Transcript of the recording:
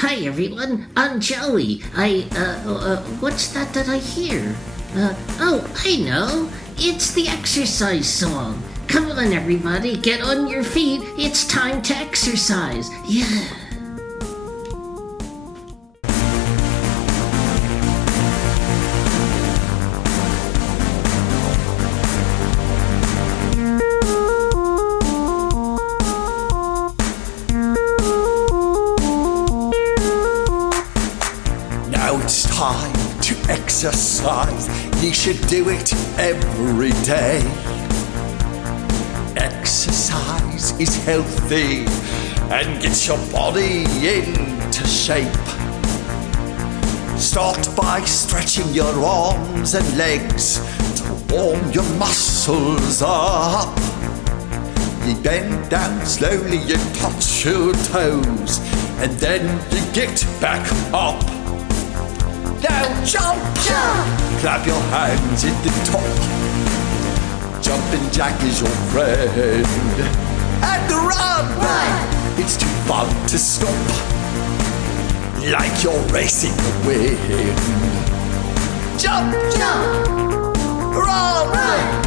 Hi everyone, I'm Joey. What's that I hear? I know. It's the exercise song. Come on everybody, get on your feet. It's time to exercise. Yeah. Now it's time to exercise. You should do it every day. Exercise is healthy and gets your body into shape. Start by stretching your arms and legs to warm your muscles up. You bend down slowly, you touch your toes, and then you get back up. Now jump! Jump! Clap your hands in the top. Jumping jack is your friend. And run! Run! It's too fun to stop. Like you're racing the wind. Jump! Jump! Run! Run!